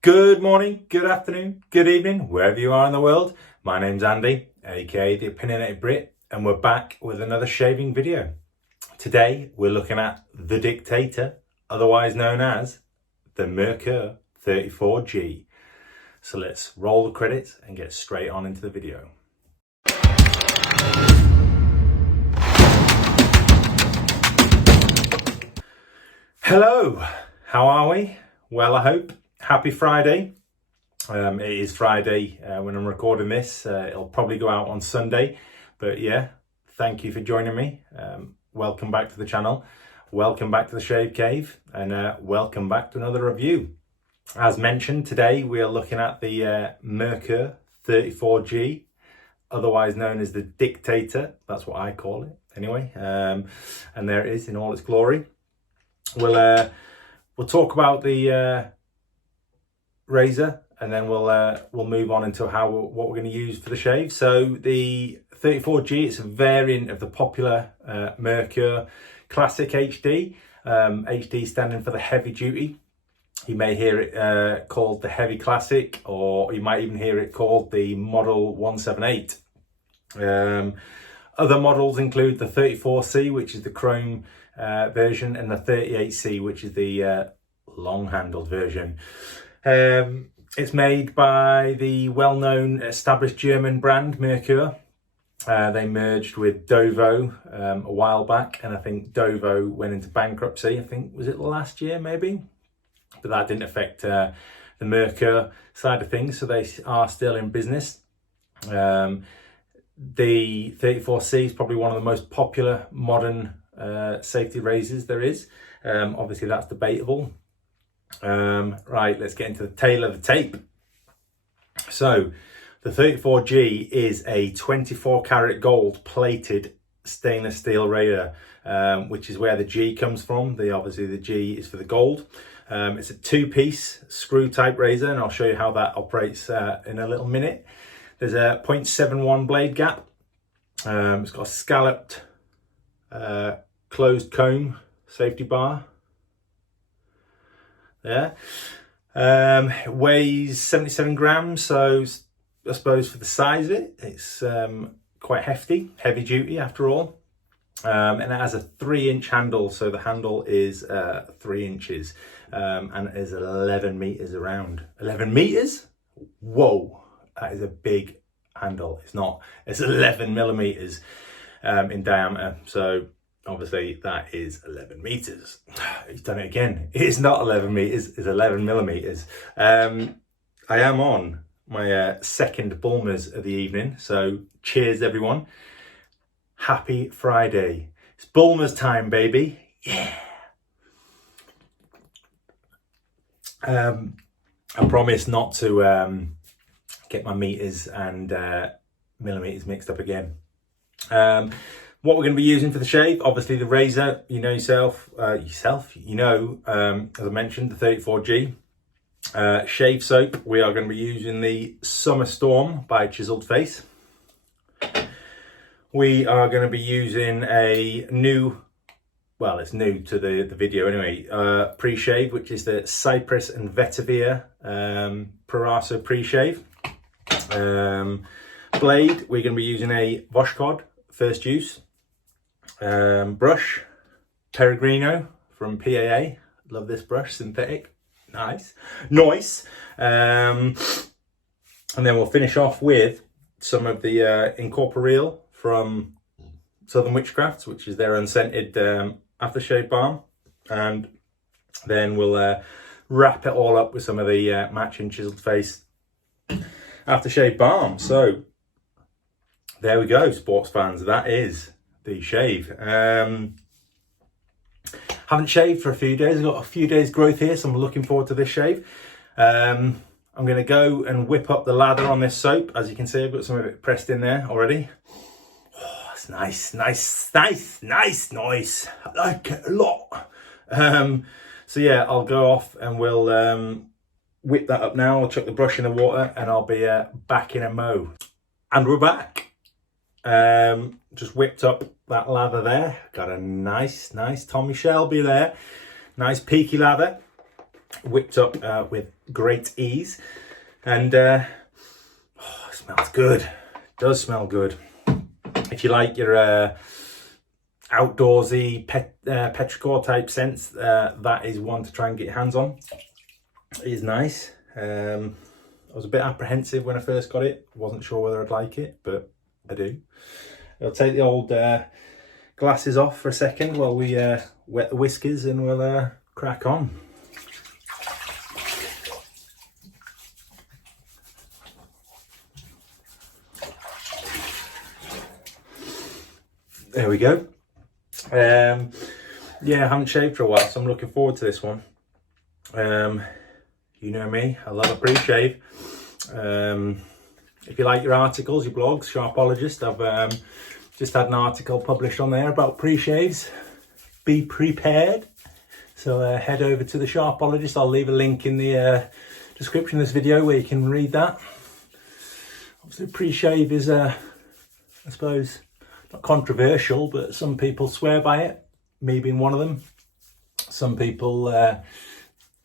Good morning, good afternoon, good evening, wherever you are in the world. My name's Andy, aka the Opinionated Brit, and we're back with another shaving video. Today we're looking at the Dictator, otherwise known as the Merkur 34G. So let's roll the credits and get straight on into the video. Hello, how are we? Well, I hope. Happy Friday. It is Friday when I'm recording this. It'll probably go out on Sunday. But yeah, thank you for joining me. Welcome back to the channel. Welcome back to the Shave Cave. And welcome back to another review. As mentioned, today we are looking at the Merkur 34G, otherwise known as the Dictator. That's what I call it anyway. And there it is in all its glory. We'll talk about the razor, and then we'll move on into what we're going to use for the shave. So the 34G, it's a variant of the popular Merkur Classic HD. HD standing for the heavy duty. You may hear it called the Heavy Classic, or you might even hear it called the Model 178. Other models include the 34C, which is the chrome version, and the 38C, which is the long-handled version. It's made by the well-known established German brand Merkur. They merged with Dovo a while back, and I think Dovo went into bankruptcy. I think, was it last year maybe? But that didn't affect the Merkur side of things, so they are still in business. The 34C is probably one of the most popular modern safety razors there is. Obviously that's debatable. Right, let's get into the tail of the tape. So the 34G is a 24 karat gold plated stainless steel razor, which is where the G comes from. Obviously the G is for the gold. It's a two-piece screw type razor, and I'll show you how that operates in a little minute. There's a 0.71 blade gap. It's got a scalloped closed comb safety bar. Yeah, it weighs 77 grams, so I suppose for the size of it, it's quite hefty, heavy duty after all. And it has a 3-inch handle, so the handle is 3 inches, and it is 11 meters around. 11 meters? Whoa, that is a big handle. It's 11 millimeters in diameter, so obviously that is 11 meters. He's done it again. It's not 11 meters, it's 11 millimeters. I am on my second Bulmers of the evening. So cheers everyone. Happy Friday. It's Bulmers time, baby. Yeah. I promise not to get my meters and millimeters mixed up again. What we're going to be using for the shave, obviously the razor, you know yourself, as I mentioned, the 34G. Shave soap, we are going to be using the Summer Storm by Chiseled Face. We are going to be using a new, well, it's new to the video anyway, pre-shave, which is the Cypress and Vetiver Proraso pre-shave. Blade, we're going to be using a Voshkod First Use. Brush, Peregrino from PAA. Love this brush, synthetic. Nice. And then we'll finish off with some of the Incorporeal from Southern Witchcrafts, which is their unscented aftershave balm. And then we'll wrap it all up with some of the matching Chiseled Face aftershave balm. So there we go, sports fans. That is the shave. Haven't shaved for a few days. I've got a few days growth here, so I'm looking forward to this shave. I'm going to go and whip up the lather on this soap. As you can see, I've got some of it pressed in there already. Oh, it's nice. I like it a lot. So yeah, I'll go off and we'll whip that up now. I'll chuck the brush in the water and I'll be back in a mo. And we're back. Just whipped up that lather there. Got a nice Tommy Shelby there. Nice peaky lather. whipped up with great ease. And it smells good. It does smell good. If you like your outdoorsy petrichor type scents, that is one to try and get your hands on. It is nice. I was a bit apprehensive when I first got it. Wasn't sure whether I'd like it, but I do. I'll take the old glasses off for a second while we wet the whiskers, and we'll crack on. There we go. Yeah, I haven't shaved for a while, so I'm looking forward to this one. You know me, I love a pre-shave. If you like your articles, your blogs, Sharpologist, I've just had an article published on there about pre-shaves. Be prepared. So head over to the Sharpologist. I'll leave a link in the description of this video where you can read that. Obviously, pre-shave is, I suppose, not controversial, but some people swear by it, me being one of them. Some people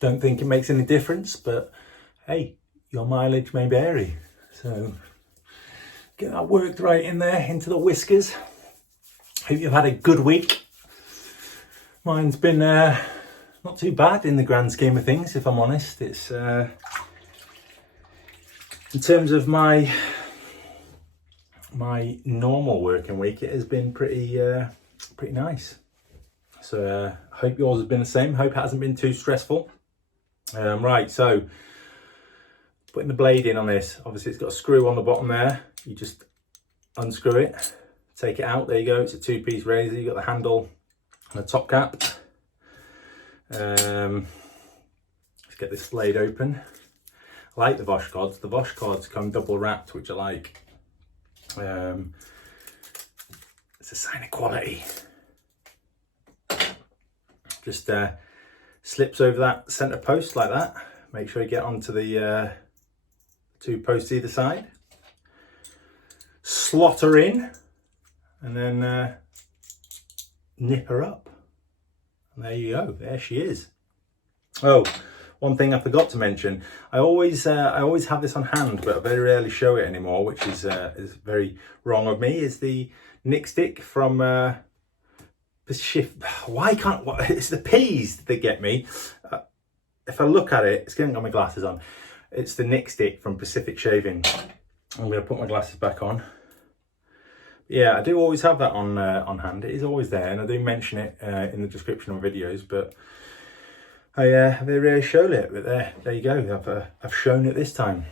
don't think it makes any difference, but hey, your mileage may vary. So get that worked right in there into the whiskers. Hope you've had a good week. Mine's been not too bad in the grand scheme of things, if I'm honest. It's in terms of my normal working week, it has been pretty nice. So hope yours has been the same. Hope it hasn't been too stressful. Right, so putting the blade in on this, obviously it's got a screw on the bottom there. You just unscrew it, take it out. There you go. It's a two-piece razor. You got the handle and a top cap. Let's get this blade open. I like the Vosh-Kods. The Vosh-Kods come double wrapped, which I like. It's a sign of quality. Just slips over that center post like that. Make sure you get onto the two posts either side. Slot her in, and then nip her up. And there you go. There she is. Oh, one thing I forgot to mention. I always have this on hand, but I very rarely show it anymore, which is very wrong of me. Is the Nick stick from it's the P's that get me. If I look at it, it's getting got my glasses on. It's the Nick stick from Pacific Shaving. I'm going to put my glasses back on. Yeah, I do always have that on hand. It is always there, and I do mention it in the description of videos, but I very rarely show it. But there you go. I've shown it this time.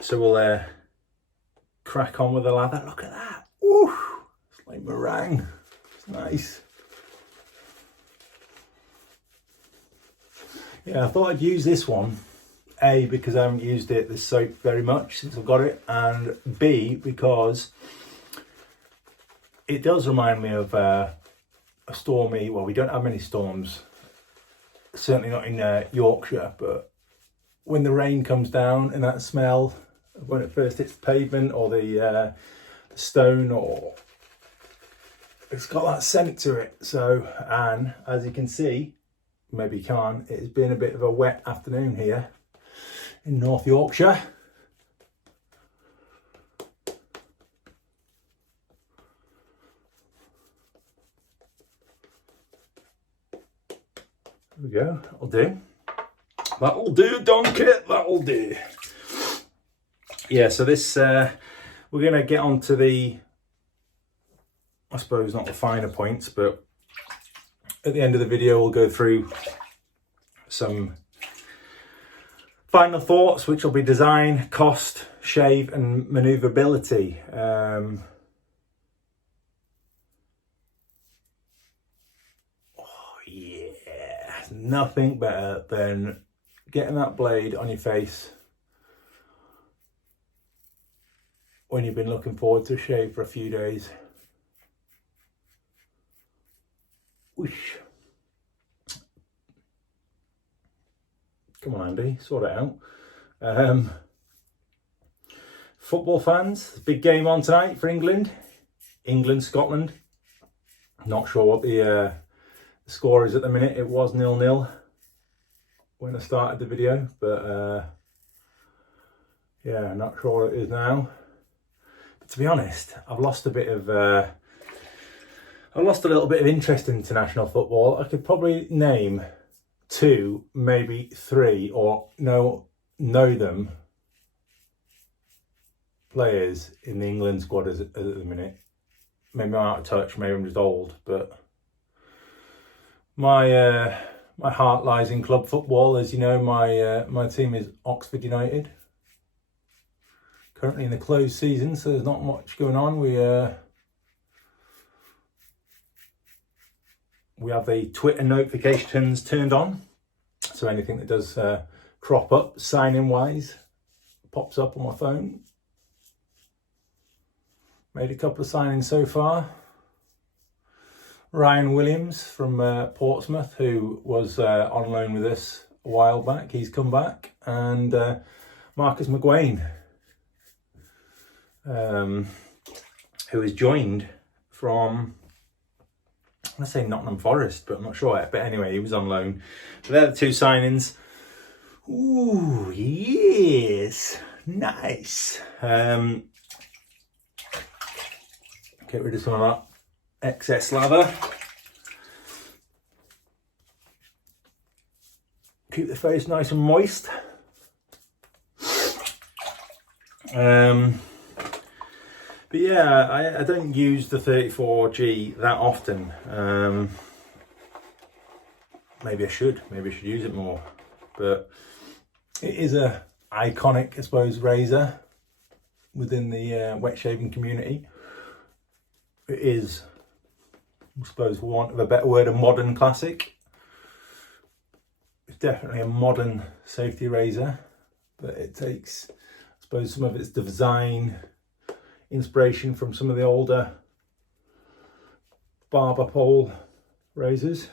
So we'll crack on with the lather. Look at that. Ooh, it's like meringue. It's nice. Yeah, I thought I'd use this one. A, because I haven't used this soap very much since I've got it, and B, because it does remind me of a stormy, well, we don't have many storms, certainly not in Yorkshire, but when the rain comes down and that smell, when it first hits the pavement or the stone, or it's got that scent to it. So, and as you can see, maybe you can't, it's been a bit of a wet afternoon here in North Yorkshire. There we go, that'll do. That'll do, donkey, that'll do. Yeah, so this, we're going to get on to the, I suppose not the finer points, but at the end of the video we'll go through some final thoughts, which will be design, cost, shave and manoeuvrability. Oh yeah, nothing better than getting that blade on your face when you've been looking forward to a shave for a few days. Whoosh. Come on, Andy, sort it out. Football fans, big game on tonight for England. Scotland. Not sure what the score is at the minute. It was 0-0 when I started the video, but yeah, I'm not sure what it is now. But to be honest, I've lost a little bit of interest in international football. I could probably name 2, maybe 3, or know them players in the England squad at the minute. Maybe I'm out of touch, maybe I'm just old, but my heart lies in club football. As you know, my team is Oxford United. Currently in the closed season, so there's not much going on. We have the Twitter notifications turned on, so anything that does crop up signing wise pops up on my phone. Made a couple of signings so far. Ryan Williams from Portsmouth, who was on loan with us a while back, he's come back, and Marcus McGuane, who has joined from, let's say Nottingham Forest, but I'm not sure. But anyway, he was on loan. But they're the 2 signings. Ooh, yes, nice. Get rid of some of that excess lather. Keep the face nice and moist. But yeah, I don't use the 34G that often. Maybe I should use it more. But it is a iconic, I suppose, razor within the wet shaving community. It is, I suppose, for want of a better word, a modern classic. It's definitely a modern safety razor, but it takes, I suppose, some of its design inspiration from some of the older barber pole razors.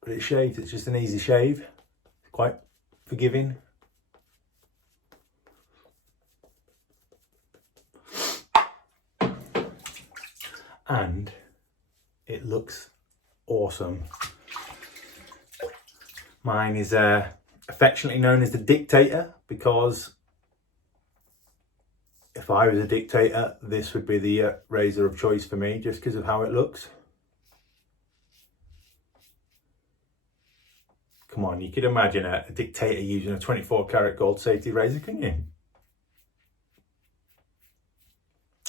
But it's shaved, it's just an easy shave, quite forgiving. And it looks awesome. Mine is affectionately known as the Dictator, because if I was a dictator, this would be the razor of choice for me, just because of how it looks. Come on, you could imagine a dictator using a 24 karat gold safety razor, couldn't you?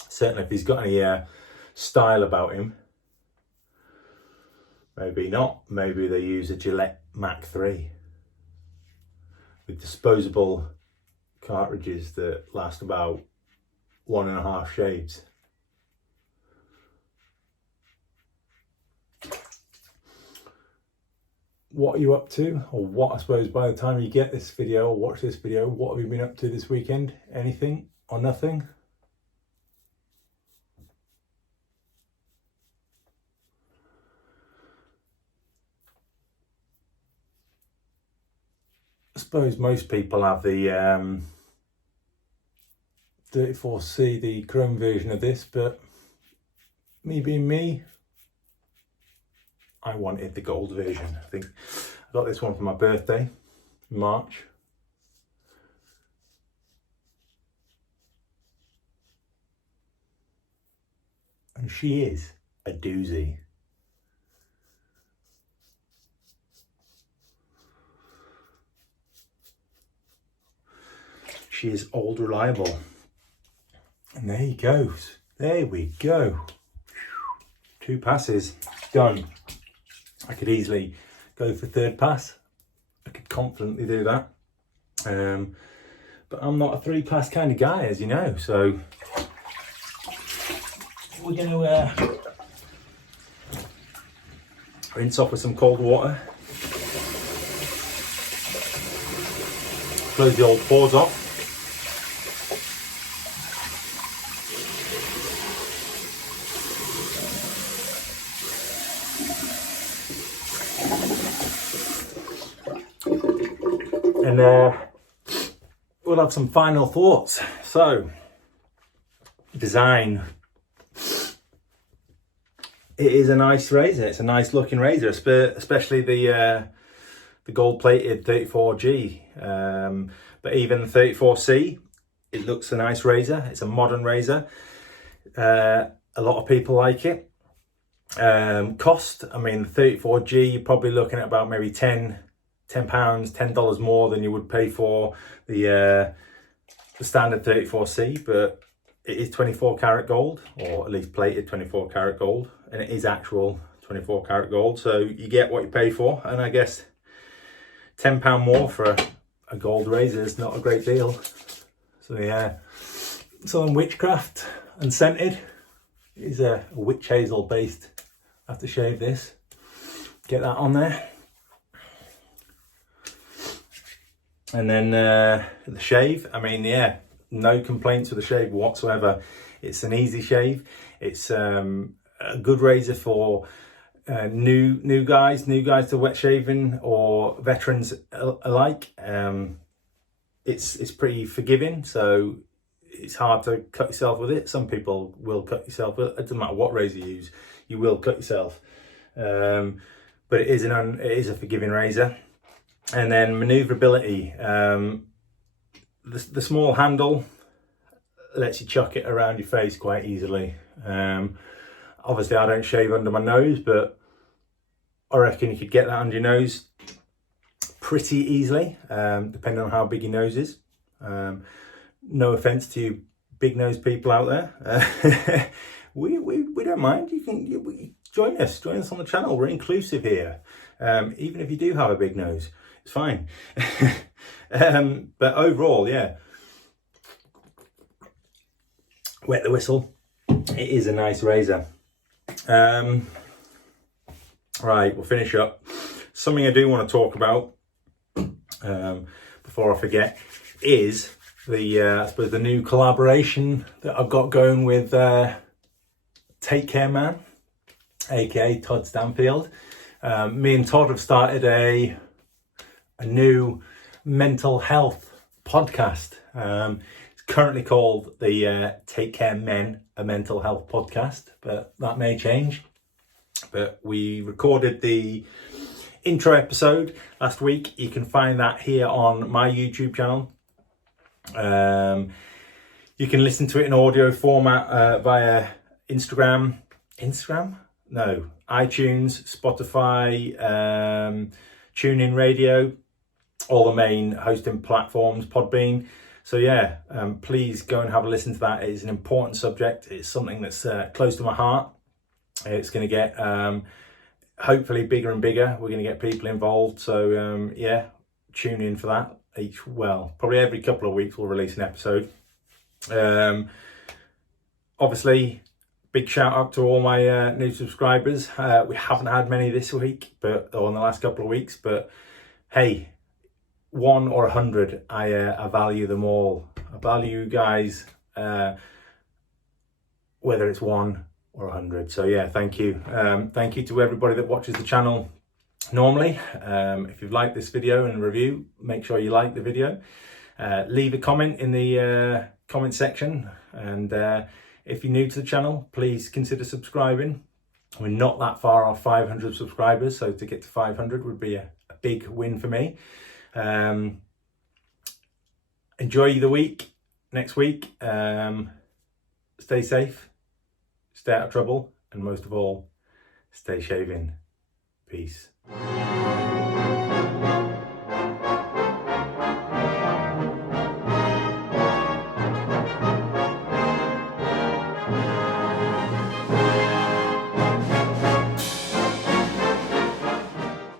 Certainly if he's got any style about him. Maybe not. Maybe they use a Gillette Mach 3 with disposable cartridges that last about 1.5 shaves. What are you up to? Or what, I suppose, by the time you get this video or watch this video, what have you been up to this weekend? Anything or nothing? I suppose most people have the 34C, the chrome version of this, but me being me, I wanted the gold version. I think I got this one for my birthday in March. And she is a doozy. She is old reliable. And there he goes. There we go. 2 passes, done. I could easily go for 3rd pass. I could confidently do that. But I'm not a 3-pass kind of guy, as you know. So we're going to rinse off with some cold water. Close the old pores off. And we'll have some final thoughts. So, design. it is a nice razor. It's a nice looking razor, especially the gold plated 34G. But even the 34C, it looks a nice razor. It's a modern razor. A lot of people like it. Cost, I mean, the 34G, you're probably looking at about maybe £10 more than you would pay for the standard 34C, but it is 24 karat gold, or at least plated 24 karat gold, and it is actual 24 karat gold, so you get what you pay for. And I guess £10 more for a gold razor is not a great deal. So yeah, some witchcraft and scented. It is a witch hazel based. I have to shave this, get that on there. And then the shave, I mean, yeah, no complaints with the shave whatsoever. It's an easy shave. It's a good razor for new guys to wet shaving, or veterans alike. It's pretty forgiving, so it's hard to cut yourself with it. Some people will cut yourself with it. It doesn't matter what razor you use, you will cut yourself. But it is a forgiving razor. And then maneuverability. The small handle lets you chuck it around your face quite easily. Obviously I don't shave under my nose, but I reckon you could get that under your nose pretty easily, depending on how big your nose is. No offense to you big nose people out there. We don't mind. You can join us on the channel. We're inclusive here. Even if you do have a big nose, it's fine. But overall, yeah, wet the whistle. It is a nice razor. Right, we'll finish up. Something I do want to talk about before I forget is I suppose the new collaboration that I've got going with Take Care Man, aka Todd Stanfield. Me and Todd have started a new mental health podcast. It's currently called the Take Care Men, a mental health podcast, but that may change. But we recorded the intro episode last week. You can find that here on my YouTube channel. You can listen to it in audio format via iTunes, Spotify, TuneIn Radio, all the main hosting platforms, Podbean. So yeah, please go and have a listen to that. It is an important subject. It's something that's close to my heart. It's going to get hopefully bigger and bigger. We're going to get people involved. So yeah, tune in for that. Probably every couple of weeks we'll release an episode. Obviously, big shout out to all my new subscribers. We haven't had many this week, or in the last couple of weeks, but hey, 1 or 100, I value them all. I value you guys, whether it's 1 or 100. So yeah, thank you. Thank you to everybody that watches the channel normally. If you've liked this video and review, make sure you like the video. Leave a comment in the comment section, and if you're new to the channel, please consider subscribing. We're not that far off 500 subscribers, so to get to 500 would be a big win for me. Enjoy the week next week. Stay safe, stay out of trouble, and most of all, stay shaving. Peace.